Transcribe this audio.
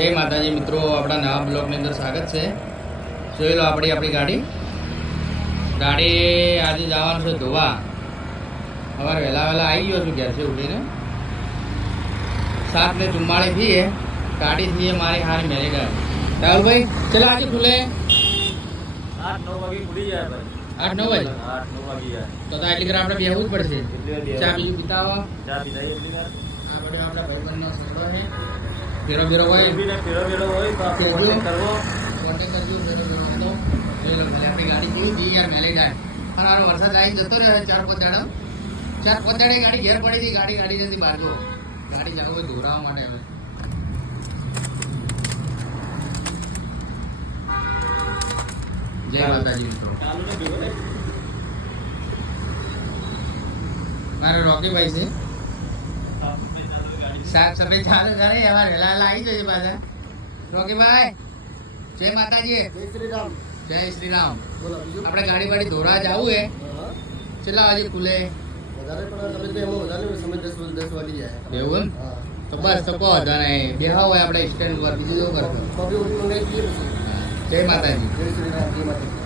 જય માતાજી મિત્રો, આપણા નવા બ્લોગની અંદર સ્વાગત છે. જોઈ લો આપણી ગાડી આજે જવાનું છે ધોવા. સવારે વહેલા આવી ગયો છું ઘેરથી ઉઠીને 7:44 થઈએ. ગાડી થઈએ મારી હારી મેળી ગયા. રાહુલભાઈ ચલો આજે ખુલે 8-9 વાગે ખુલી જાય ભાઈ. 8-9 વાગે? 8-9 વાગે જાય તો એટલી ઘર આપણે બેહવું જ પડશે. ચા બીજું પીતાવો. ચા પીધાઈ આ બધો આપણા ભાઈબંધનો સગડો છે. ફેરો બેરો હોય ફેરો હોય તો આપણે કોન્ટેક્ટ કરવો. કોન્ટેક્ટ કરજો. જોઈ લો આપણી ગાડી કેવી જી યાર મેલી જાય. અને વરસાદ આવી જતો રહ્યો 4-5 દાડે ગાડી ઘેર પડી હતી. ગાડી નથી બાજુ. ગાડી જવું હોય ધોરાવા માટે. હવે જય માતાજી મિત્રો. મારો રોકીભાઈ છે. સાફ સફાઈ ચાલે કરે એવા વહેલા આવી જઈએ પાછા. રોકીભાઈ જય માતાજી. જય શ્રી રામ. જય શ્રી રામ. બોલો બીજું? આપણે ગાડી વાડી ધોરા જવું હે. કેટલા વાગે ખુલે? વધારે પણ તમે તો એમાં વધારે સમય 10 વાગી જાય. એવું એમ? હા. તો બસ તો કહો જાણે બેહા હોય આપણે સ્ટેન્ડ પર બીજું શું કરતો. કોફી ઓફી મંગાવી દઈએ પછી. જય માતાજી. જય શ્રી રામ. જય માતાજી.